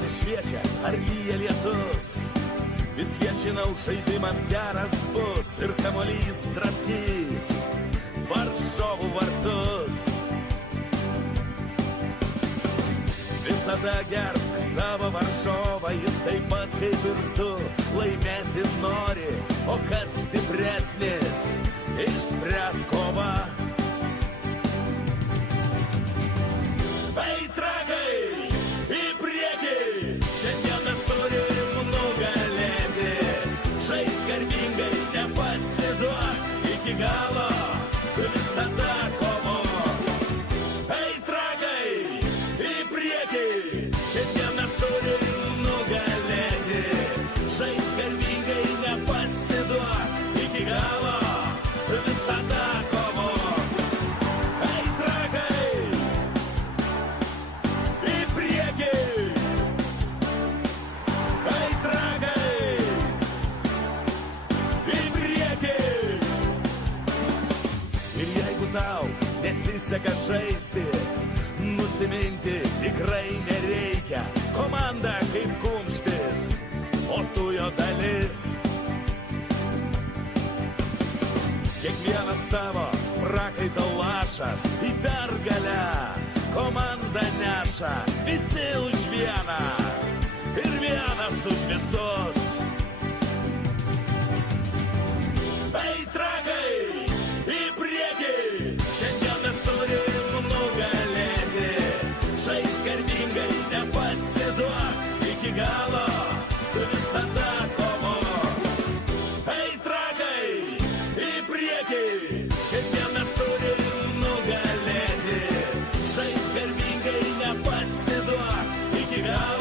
Saulė šviečia, ar lyja lietus, vis vien žinau, žaidimas geras bus ir kamuolys draskys varžovų vartus. Visada gerbk savo varžovą, jis taip pat kaip ir tu laimėti nori, o kas stipresnis, išspręs kovą. Ei, trakai, į priekį, šiandien mes turim nugalėti, žaisk garbingai, nepasiduok iki galo, visada kovok. Ei, trakai, į priekį, šiandien mes turim nugalėti, žaisk garbingai, nepasiduok iki galo, visada kovok. Ei, trakai, į priekį, ei, trakai, į priekį. Ir jeigu tau nesiseka žaisti, nusiminti tikrai nereikia. Komanda kaip kumštis, o tu jo dalis. Kiekvienas tavo prakaito lašas į pergalę komanda neša, visi už vieną ir vienas už visus. Ei, trakai, į priekį, šiandien mes turim nugalėti, žaisk garbingai, nepasiduok iki galo, visada kovok. Ei, trakai, į priekį, šiandien mes turim nugalėti, žaisk garbingai, nepasiduok iki galo.